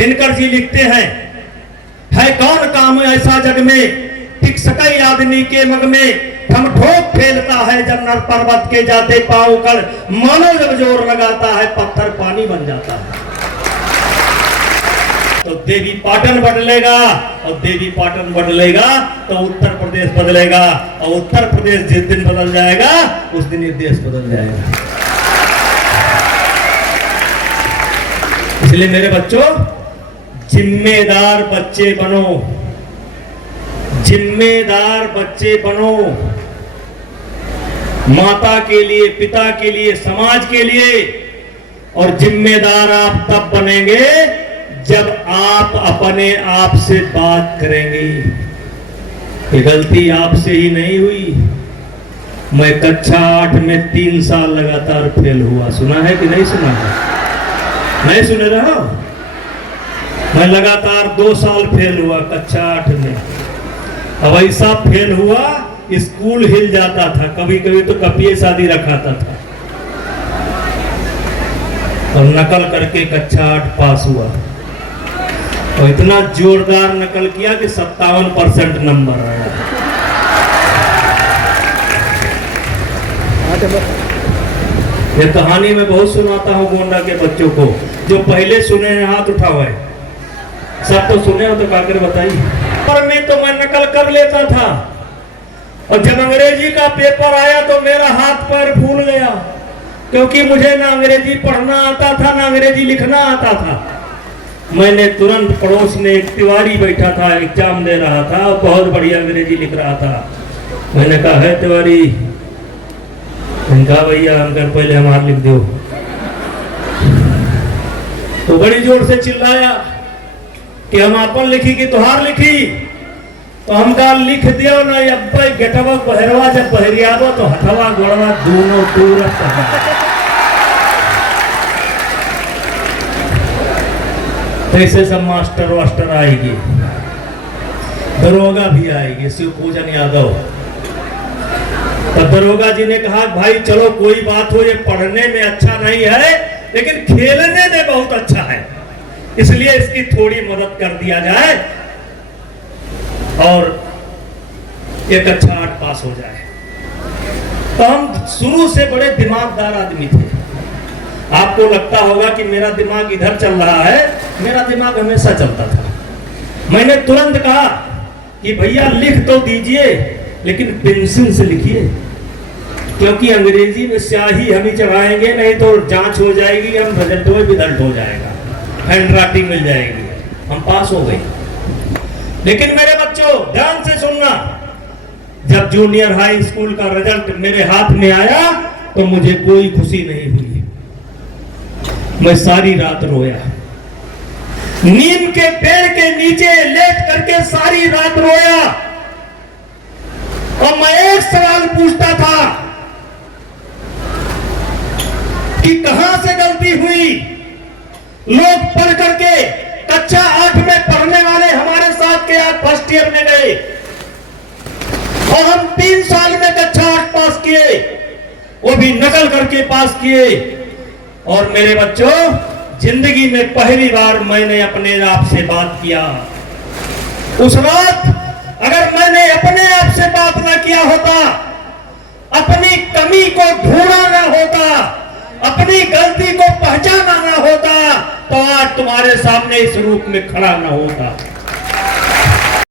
दिनकर जी लिखते हैं, है कौन काम ऐसा जग में, टिक सके आदमी के मग में, हम ठोक फैलता है जब नर पर्वत के जाते पाँव कर, मानो जब जोर लगाता है पत्थर पानी बन जाता है। तो देवी पाटन बदलेगा, और देवी पाटन बदलेगा तो उत्तर प्रदेश बदलेगा, और उत्तर प्रदेश जिस दिन बदल जाएगा उस दिन ये देश बदल जाएगा। इसलिए मेरे बच्चों, जिम्मेदार बच्चे बनो, जिम्मेदार बच्चे बनो, माता के लिए, पिता के लिए, समाज के लिए। और जिम्मेदार आप तब बनेंगे जब आप अपने आप से बात करेंगे। ये गलती आपसे ही नहीं हुई। मैं कक्षा 8 में 3 साल लगातार फेल हुआ, सुना है कि नहीं सुना है? नहीं सुने रहे हो? मैं लगातार 2 साल फेल हुआ कक्षा 8 में। अब ऐसा फेल हुआ स्कूल हिल जाता था, कभी कभी तो कपिए शादी रखाता था। और नकल करके कक्षा 8 पास हुआ, और इतना जोरदार नकल किया कि 57% नंबर आया। ये कहानी मैं बहुत सुनाता हूँ गोंडा के बच्चों को। जो पहले सुने हैं हाथ उठाओ है, सब तो सुने हो तो काकर बताइए। पर मैं तो मैं नकल कर लेता था, और जब अंग्रेजी का पेपर आया तो मेरा हाथ पैर फूल गया, क्योंकि मुझे ना अंग्रेजी पढ़ना आता था ना अंग्रेजी लिखना आता था। मैंने तुरंत, पड़ोस में एक तिवारी बैठा था, एग्जाम दे रहा था, बहुत बढ़िया अंग्रेजी लिख रहा था। मैंने कहा, है तिवारी? कहा, भैया हम कर पहले हमार लिख दो। तो बड़ी जोर से चिल्लाया कि हम अपन लिखी कि तुहार लिखी। तो हम कहा लिख दियो ना, अब्बा गेटवा बहरवा जब बहरियाबो तो हथवा गोड़वा दोनों दूर। ऐसे सब मास्टर वास्टर आएगी, दरोगा भी आएगी, शिव पूजन यादव। तो दरोगा जी ने कहा, भाई चलो कोई बात हो, ये पढ़ने में अच्छा नहीं है लेकिन खेलने में बहुत अच्छा है, इसलिए इसकी थोड़ी मदद कर दिया जाए और एक अच्छा 8 पास हो जाए। तो हम शुरू से बड़े दिमागदार आदमी थे। आपको लगता होगा कि मेरा दिमाग इधर चल रहा है, मेरा दिमाग हमेशा चलता था। मैंने तुरंत कहा कि भैया लिख तो दीजिए लेकिन पेंसिल से लिखिए, क्योंकि अंग्रेजी में स्याही हम ही चढ़ाएंगे, नहीं तो जांच हो जाएगी, हम रिजल्ट में भी दल्ट हो जाएगा, हैंड राइटिंग मिल जाएगी। हम पास हो गए। लेकिन मेरे बच्चों ध्यान से सुनना, जब जूनियर हाई स्कूल का रिजल्ट मेरे हाथ में आया तो मुझे कोई खुशी नहीं हुई। मैं सारी रात रोया, नीम के पेड़ के नीचे लेट करके सारी रात रोया। और मैं एक सवाल पूछता था कि कहां से गलती हुई। लोग पढ़ करके कक्षा 8 में पढ़ने वाले हमारे साथ के आज फर्स्ट ईयर में गए, और हम 3 साल में कक्षा 8 पास किए, वो भी नकल करके पास किए। और मेरे बच्चों, जिंदगी में पहली बार मैंने अपने आप से बात किया। उस रात अगर मैंने अपने आप से बात ना किया होता, अपनी कमी को ढूंढा ना होता, अपनी गलती को पहचाना ना होता, तो आज तुम्हारे सामने इस रूप में खड़ा ना होता।